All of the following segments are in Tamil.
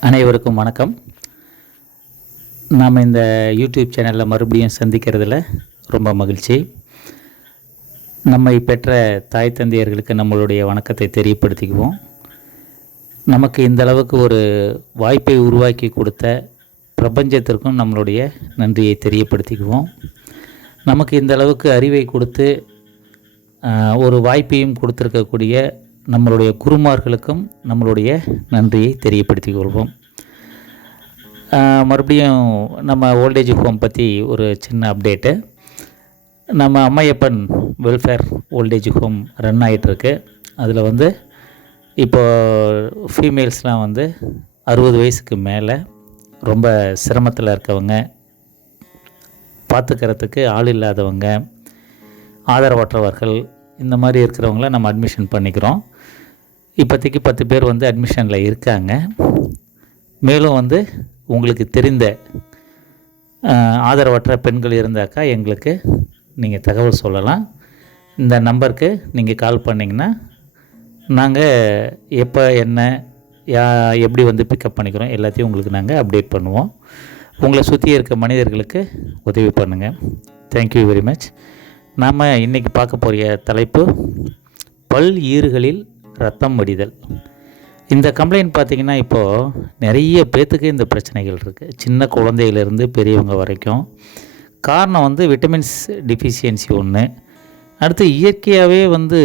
அனைவருக்கும் வணக்கம். நாம் இந்த யூடியூப் சேனலில் மறுபடியும் சந்திக்கிறதுல ரொம்ப மகிழ்ச்சி. நம்மை பெற்ற தாய் தந்தையர்களுக்கு நம்மளுடைய வணக்கத்தை தெரியப்படுத்திக்குவோம். நமக்கு இந்த அளவுக்கு ஒரு வாய்ப்பை உருவாக்கி கொடுத்த பிரபஞ்சத்திற்கும் நம்மளுடைய நன்றியை தெரியப்படுத்திக்குவோம். நமக்கு இந்த அளவுக்கு அறிவை கொடுத்து ஒரு வாய்ப்பையும் கொடுத்துருக்கக்கூடிய நம்மளுடைய குருமார்களுக்கும் நம்மளுடைய நன்றியை தெரியப்படுத்திக் கொள்வோம் மறுபடியும் நம்ம ஓல்டேஜ் ஹோம் பற்றி ஒரு சின்ன அப்டேட்டு நம்ம Ammaiyappan welfare old age home run ஆகிட்டுருக்கு அதில் வந்து இப்போ ஃபீமேல்ஸ்லாம் வந்து அறுபது வயசுக்கு மேலே ரொம்ப சிரமத்தில் இருக்கவங்க பார்த்துக்கிறதுக்கு ஆள் இல்லாதவங்க ஆதரவற்றவர்கள் இந்த மாதிரி இருக்கிறவங்கள நம்ம அட்மிஷன் பண்ணிக்கிறோம். இப்போதைக்கு பத்து பேர் வந்து அட்மிஷனில் இருக்காங்க. மேலும் வந்து உங்களுக்கு தெரிந்த ஆதரவற்ற பெண்கள் இருந்தாக்கா எங்களுக்கு நீங்கள் தகவல் சொல்லலாம். இந்த நம்பருக்கு நீங்கள் கால் பண்ணிங்கன்னா நாங்கள் எப்போ என்ன யா எப்படி வந்து பிக்கப் பண்ணிக்கிறோம் எல்லாத்தையும் உங்களுக்கு நாங்கள் அப்டேட் பண்ணுவோம். உங்களை சுற்றி இருக்க மனிதர்களுக்கு உதவி பண்ணுங்கள் தேங்க்யூ வெரி மச் நாம் இன்றைக்கி பார்க்க போகிற தலைப்பு பல் ஈறுகளில் ரத்தம் வடிதல். இந்த கம்ப்ளைண்ட் பார்த்திங்கன்னா இப்போது நிறைய பேர்த்துக்கு இந்த பிரச்சனைகள் இருக்குது சின்ன குழந்தையிலேருந்து பெரியவங்க வரைக்கும். காரணம் வந்து விட்டமின்ஸ் டிஃபிஷியன்சி ஒன்று அடுத்து இயற்கையாகவே வந்து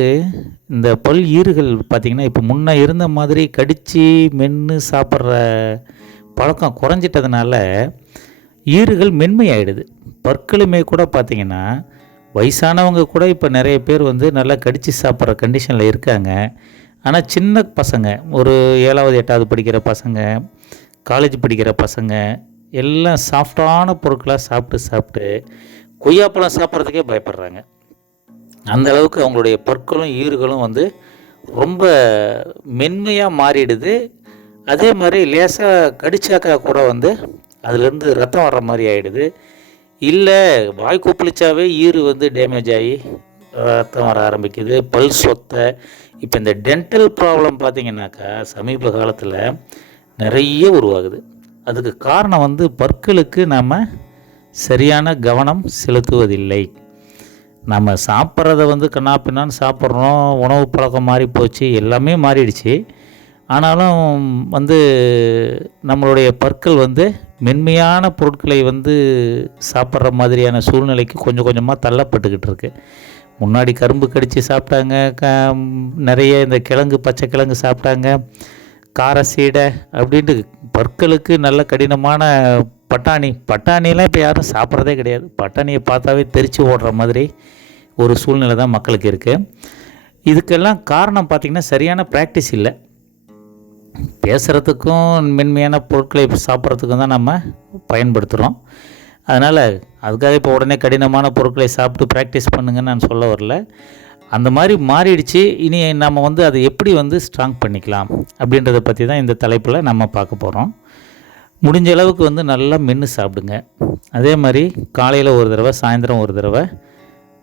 இந்த பல் ஈறுகள் பார்த்திங்கன்னா இப்போ முன்ன இருந்த மாதிரி கடித்து மென்று சாப்பிட்ற பழக்கம் குறைஞ்சிட்டதுனால ஈறுகள் மென்மையாயிடுது. பற்களுமே கூட பார்த்திங்கன்னா வயசானவங்க கூட இப்போ நிறைய பேர் வந்து நல்லா கடித்து சாப்பிட்ற கண்டிஷனில் இருக்காங்க. ஆனால் சின்ன பசங்க ஒரு ஏழாவது எட்டாவது படிக்கிற பசங்க காலேஜ் படிக்கிற பசங்க எல்லாம் சாஃப்டான பொருட்களாக சாப்பிட்டு சாப்பிட்டு கொய்யாப்பழம் சாப்பிட்றதுக்கே பயப்படுறாங்க. அந்த அளவுக்கு அவங்களுடைய பற்களும் ஈறுகளும் வந்து ரொம்ப மென்மையாக மாறிடுது. அதே மாதிரி லேசாக கடிச்சாக்கா கூட வந்து அதுலேருந்து ரத்தம் வர்ற மாதிரி ஆகிடுது இல்லை வாய் கொப்பளிச்சாவே ஈறு வந்து டேமேஜ் ஆகி ரத்தம் வர ஆரம்பிக்குது பல் சொத்தை. இப்போ இந்த டென்டல் ப்ராப்ளம் பார்த்தீங்கன்னாக்கா சமீப காலத்தில் நிறைய உருவாகுது. அதுக்கு காரணம் வந்து பற்களுக்கு நாம் சரியான கவனம் செலுத்துவதில்லை. நம்ம சாப்பிட்றத வந்து கண்ணா பின்னான்னு சாப்பிட்றோம் உணவு பழக்கம் மாறி போச்சு எல்லாமே மாறிடுச்சு. ஆனாலும் வந்து நம்மளுடைய பற்கள் வந்து மென்மையான பொருட்களை வந்து சாப்பிட்ற மாதிரியான சூழ்நிலைக்கு கொஞ்சம் கொஞ்சமாக தள்ளப்பட்டுக்கிட்டு இருக்கு. முன்னாடி கரும்பு கடித்து சாப்பிட்டாங்க க நிறைய இந்த கிழங்கு பச்சை கிழங்கு சாப்பிட்டாங்க கார சீடை அப்படின்ட்டு பற்களுக்கு நல்ல கடினமான பட்டாணி. பட்டாணியெல்லாம் இப்போ யாரும் சாப்பிட்றதே கிடையாது. பட்டாணியை பார்த்தாவே தெரித்து ஓடுற மாதிரி ஒரு சூழ்நிலை தான் மக்களுக்கு இருக்குது இதுக்கெல்லாம் காரணம் பார்த்திங்கன்னா சரியான ப்ராக்டிஸ் இல்லை. பேசுகிறதுக்கும் மென்மையான பொருட்களை சாப்பிட்றதுக்கும் தான் நம்ம பயன்படுத்துகிறோம். அதனால் அதுக்காக இப்போ உடனே கடினமான பொருட்களை சாப்பிட்டு ப்ராக்டிஸ் பண்ணுங்கன்னு நான் சொல்ல வரல. அந்த மாதிரி மாறிடுச்சு. இனி நம்ம வந்து அதை எப்படி வந்து ஸ்ட்ராங் பண்ணிக்கலாம் அப்படின்றத பற்றி தான் இந்த தலைப்பில் நம்ம பார்க்க போகிறோம் முடிஞ்ச அளவுக்கு வந்து நல்லா மென்று சாப்பிடுங்க. அதே மாதிரி காலையில் ஒரு தடவை சாயந்தரம் ஒரு தடவை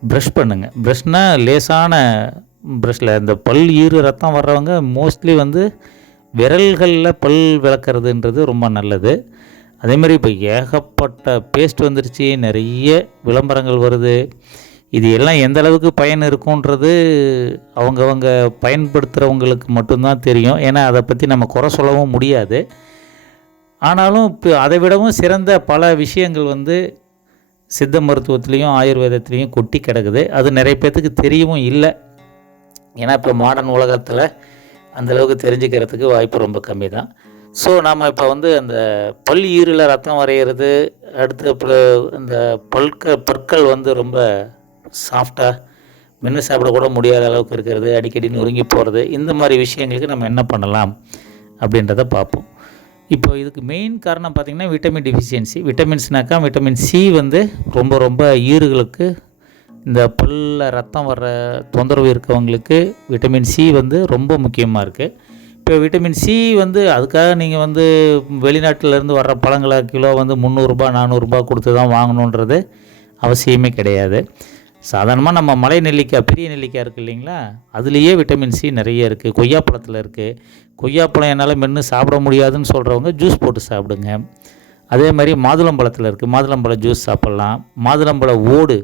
ப்ரஷ் பண்ணுங்கள் ப்ரஷ்னால் லேசான ப்ரஷ்ஷில் இந்த பல் ஈறு ரத்தம் வர்றவங்க மோஸ்ட்லி வந்து விரல்களில் பல் விளக்குறதுன்றது ரொம்ப நல்லது. அதே மாதிரி இப்போ ஏகப்பட்ட பேஸ்ட் வந்துருச்சு நிறைய விளம்பரங்கள் வருது. இது எல்லாம் எந்த அளவுக்கு பயன் இருக்குன்றது அவங்கவங்க பயன்படுத்துகிறவங்களுக்கு மட்டும்தான் தெரியும். ஏன்னா அதை பற்றி நம்ம குறை சொல்லவும் முடியாது. ஆனாலும் இப்போ அதை விடவும் சிறந்த பல விஷயங்கள் வந்து சித்த மருத்துவத்துலேயும் ஆயுர்வேதத்துலேயும் கொட்டி கிடக்குது. அது நிறைய பேர்த்துக்கு தெரியவும் இல்லை. ஏன்னா இப்போ மாடர்ன் உலகத்தில் அந்தளவுக்கு தெரிஞ்சுக்கிறதுக்கு வாய்ப்பு ரொம்ப கம்மி தான் ஸோ நாம் இப்போ வந்து அந்த பல் ஈரில் ரத்தம் வரைகிறது அடுத்து இந்த பல்க பற்கள் வந்து ரொம்ப சாஃப்டாக மென்று சாப்பிடக்கூட முடியாத அளவுக்கு இருக்கிறது அடிக்கடி நொறுங்கி போகிறது இந்த மாதிரி விஷயங்களுக்கு நம்ம என்ன பண்ணலாம் அப்படின்றத பார்ப்போம். இப்போ இதுக்கு மெயின் காரணம் பார்த்திங்கன்னா விட்டமின் டிஃபிஷியன்சி விட்டமின்ஸ்னாக்கா விட்டமின் சி வந்து ரொம்ப ரொம்ப ஈறுகளுக்கு இந்த பல்ல ரத்தம் வர்ற தொந்தரவு இருக்கவங்களுக்கு விட்டமின் சி வந்து ரொம்ப முக்கியமாக இருக்குது இப்போ விட்டமின் சி வந்து அதுக்காக நீங்கள் வந்து வெளிநாட்டிலேருந்து வர்ற பழங்களை கிலோ வந்து முந்நூறுரூபா நானூறுரூபா கொடுத்து தான் வாங்கணுன்றது அவசியமே கிடையாது. சாதாரணமாக நம்ம மலை நெல்லிக்காய் பெரிய நெல்லிக்காய் இருக்குது இல்லைங்களா? அதுலேயே விட்டமின் சி நிறைய இருக்குது கொய்யாப்பழத்தில் இருக்குது கொய்யாப்பழம் என்னால் மென்று சாப்பிட முடியாதுன்னு சொல்கிறவங்க ஜூஸ் போட்டு சாப்பிடுங்க. அதே மாதிரி மாதுளம்பழத்தில் இருக்குது மாதுளம்பழ ஜூஸ் சாப்பிட்லாம். மாதுளம்பழ ஓடு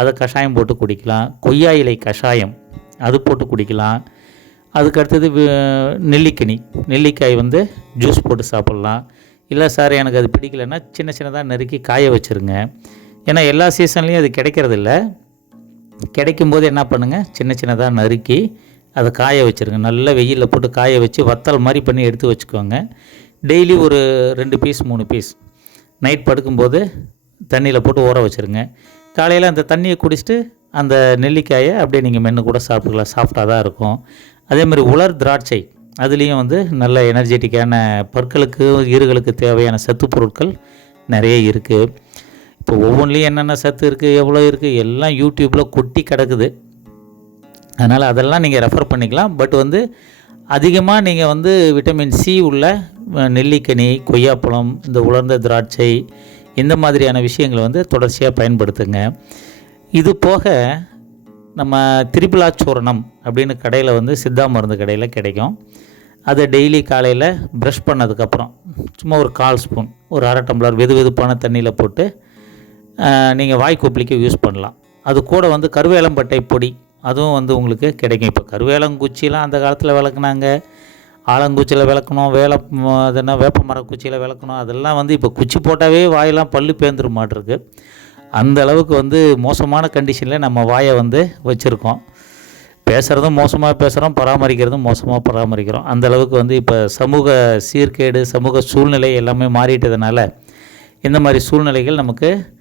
அதை கஷாயம் போட்டு குடிக்கலாம். கொய்யா இலை கஷாயம் அது போட்டு குடிக்கலாம். அதுக்கு அடுத்தது நெல்லிக்கனி. நெல்லிக்காய் வந்து ஜூஸ் போட்டு சாப்பிட்லாம். இல்லை சார் எனக்கு அது பிடிக்கலன்னா சின்ன சின்னதாக நறுக்கி காய வச்சுருங்க. ஏன்னா எல்லா சீசன்லேயும் அது கிடைக்கிறதில்ல. கிடைக்கும்போது என்ன பண்ணுங்கள் சின்ன சின்னதாக நறுக்கி அதை காய வச்சுருங்க. நல்லா வெயிலில் போட்டு காய வச்சு வத்தல் மாதிரி பண்ணி எடுத்து வச்சுக்கோங்க. டெய்லி ஒரு ரெண்டு பீஸ் மூணு பீஸ் நைட் படுக்கும்போது தண்ணியில் போட்டு ஊற வச்சுருங்க. காலையில் அந்த தண்ணியை குடிச்சிட்டு அந்த நெல்லிக்காயை அப்படியே நீங்கள் மென்று கூட சாப்பிட்டுக்கலாம். சாஃப்டாக தான் இருக்கும். அதே மாதிரி உலர் திராட்சை அதுலேயும் வந்து நல்ல எனர்ஜெட்டிக்கான பற்களுக்கு ஈறுகளுக்கு தேவையான சத்து பொருட்கள் நிறைய இருக்குது இப்போ ஒவ்வொன்றிலையும் என்னென்ன சத்து இருக்குது எவ்வளோ இருக்குது எல்லாம் யூடியூப்பில் கொட்டி கிடக்குது. அதனால் அதெல்லாம் நீங்கள் ரெஃபர் பண்ணிக்கலாம். பட் வந்து அதிகமாக நீங்கள் வந்து விட்டமின் சி உள்ள நெல்லிக்கனி கொய்யாப்பழம் இந்த உலர்ந்த திராட்சை இந்த மாதிரியான விஷயங்களை வந்து தொடர்ச்சியாக பயன்படுத்துங்க. இது போக நம்ம திரிபுலாச்சூரணம் அப்படின்னு கடையில் வந்து சித்தா மருந்து கடையில் கிடைக்கும். அதை டெய்லி காலையில் ப்ரஷ் பண்ணதுக்கப்புறம் சும்மா ஒரு கால் ஸ்பூன் ஒரு அரை டம்ளர் வெது வெதுப்பான தண்ணியில் போட்டு நீங்கள் வாய் கொப்பளிக்க யூஸ் பண்ணலாம். அது கூட வந்து கருவேலம்பட்டை பொடி அதுவும் வந்து உங்களுக்கு கிடைக்கும். இப்போ கருவேலங்குச்சிலாம் அந்த காலத்தில் விளக்குனாங்க ஆலங்குச்சியில் விளக்கணும் வேலை ம- அது என்ன வேப்ப விளக்கணும் அதெல்லாம் வந்து இப்போ குச்சி போட்டாவே வாயெல்லாம் பல்லு பேந்துரு மாட்டிருக்கு. அந்த அளவுக்கு வந்து மோசமான கண்டிஷனில் நம்ம வாயை வந்து வச்சுருக்கோம். பேசுகிறதும் மோசமாக பேசுகிறோம் பராமரிக்கிறதும் மோசமாக பராமரிக்கிறோம். அந்த அளவுக்கு வந்து இப்போ சமூக சீர்கேடு சமூக சூழ்நிலை எல்லாமே மாறிட்டதுனால இந்த மாதிரி சூழ்நிலைகள் நமக்கு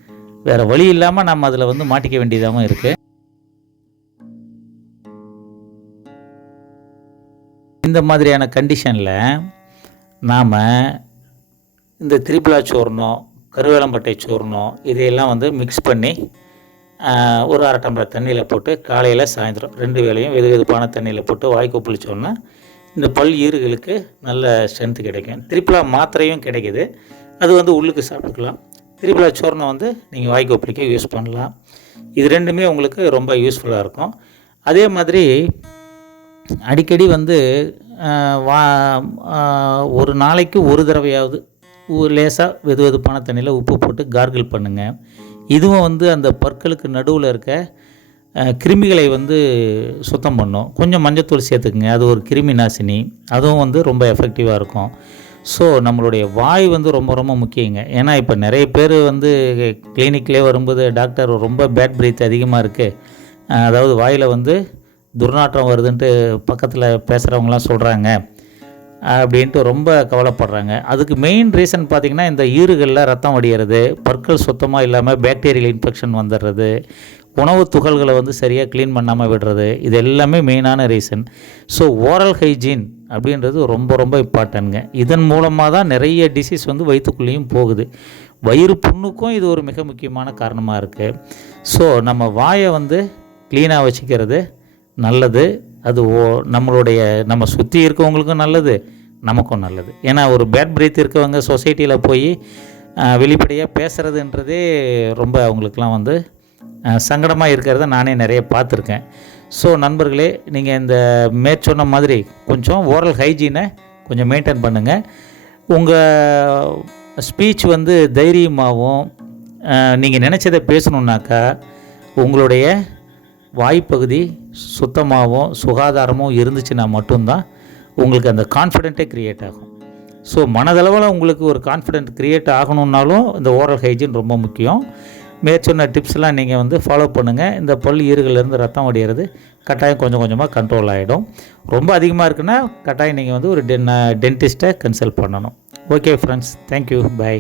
வேறு வழி இல்லாமல் நம்ம அதில் வந்து மாட்டிக்க வேண்டியதாகவும் இருக்குது இந்த மாதிரியான கண்டிஷனில் நாம் இந்த திரிபுலா சோர்ணம் கருவேலம்பட்டை சூர்ணம் இதையெல்லாம் வந்து மிக்ஸ் பண்ணி ஒரு அரை டம்ளர் தண்ணியில் போட்டு காலையில் சாயந்தரம் ரெண்டு வேளையும் வெது வெதுப்பான தண்ணியில் போட்டு வாய் புளிச்சோம்னா இந்த பல் ஈறுகளுக்கு நல்ல ஸ்ட்ரென்த்து கிடைக்கும். திரிபுலா மாத்திரையும் கிடைக்கிது. அது வந்து உள்ளுக்கு சாப்பிட்டுக்கலாம். திரிபுலா சோர்ணம் வந்து நீங்கள் வாய் கொப்பளிக்க யூஸ் பண்ணலாம். இது ரெண்டுமே உங்களுக்கு ரொம்ப யூஸ்ஃபுல்லாக இருக்கும். அதே மாதிரி அடிக்கடி வந்து வா ஒரு நாளைக்கு ஒரு தடவையாவது லேசாக வெது வெதுப்பான தண்ணியில் உப்பு போட்டு கார்கிள் பண்ணுங்கள் இதுவும் வந்து அந்த பற்களுக்கு நடுவில் இருக்க கிருமிகளை வந்து சுத்தம் பண்ணும். கொஞ்சம் மஞ்சத்தூள் சேர்த்துக்குங்க. அது ஒரு கிருமி நாசினி. அதுவும் வந்து ரொம்ப எஃபெக்டிவாக இருக்கும். ஸோ நம்மளுடைய வாய் வந்து ரொம்ப ரொம்ப முக்கியங்க. ஏன்னா இப்போ நிறைய பேர் வந்து கிளினிக்லேயே வரும்போது டாக்டர் ரொம்ப பேட் பிரீத் அதிகமாக இருக்குது அதாவது வாயில் வந்து துர்நாற்றம் வருதுன்ட்டு பக்கத்தில் பேசுகிறவங்களாம் சொல்கிறாங்க அப்படின்ட்டு ரொம்ப கவலைப்படுறாங்க. அதுக்கு மெயின் ரீசன் பார்த்திங்கன்னா இந்த ஈறுகளில் ரத்தம் வடிகிறது பற்கள் சுத்தமாக இல்லாமல் பேக்டீரியல் இன்ஃபெக்ஷன் வந்துடுறது உணவு துகள்களை வந்து சரியாக க்ளீன் பண்ணாமல் விடுறது இது எல்லாமே மெயினான ரீசன் ஸோ ஓரல் ஹைஜீன் அப்படின்றது ரொம்ப ரொம்ப இம்பார்ட்டன்ங்க இதன் மூலமாக தான் நிறைய டிசீஸ் வந்து வயிற்றுக்குள்ளேயும் போகுது. வயிறு புண்ணுக்கும் இது ஒரு மிக முக்கியமான காரணமாக இருக்குது ஸோ நம்ம வாயை வந்து க்ளீனாக வச்சுக்கிறது நல்லது அது ஓ நம்மளுடைய நம்ம சுற்றி இருக்கவங்களுக்கும் நல்லது நமக்கும் நல்லது. ஏன்னா ஒரு பேட் பிரீத் இருக்கவங்க சொசைட்டியில் போய் வெளிப்படையாக பேசுகிறதுன்றதே ரொம்ப அவங்களுக்குலாம் வந்து சங்கடமாக இருக்கிறத நானே நிறைய பார்த்துருக்கேன். ஸோ நண்பர்களே நீங்கள் இந்த மேற்சொன்ன மாதிரி கொஞ்சம் ஓரல் ஹைஜீனை கொஞ்சம் மெயின்டைன் பண்ணுங்கள் உங்கள் ஸ்பீச் வந்து தைரியமாகவும் நீங்கள் நினச்சதை பேசணுன்னாக்கா உங்களுடைய வாய்ப்பகுதி சுத்தமாகவும் சுகாதாரமும் இருந்துச்சுன்னா மட்டும்தான் உங்களுக்கு அந்த கான்ஃபிடென்ட்டே க்ரியேட் ஆகும். ஸோ மனதளவில் உங்களுக்கு ஒரு கான்ஃபிடென்ட் க்ரியேட் ஆகணுன்னாலும் இந்த ஓரல் ஹைஜின் ரொம்ப முக்கியம். மேற்சொன்ன டிப்ஸ்லாம் நீங்கள் வந்து ஃபாலோ பண்ணுங்கள் இந்த பல் ஈறுகள்லேருந்து ரத்தம் வடிகிறது கட்டாயம் கொஞ்சம் கொஞ்சமாக கண்ட்ரோல் ஆகிடும் ரொம்ப அதிகமாக இருக்குன்னா கட்டாயம் நீங்கள் வந்து ஒரு டென் டென்டிஸ்ட்டை கன்சல்ட் பண்ணணும் okay friends thank you bye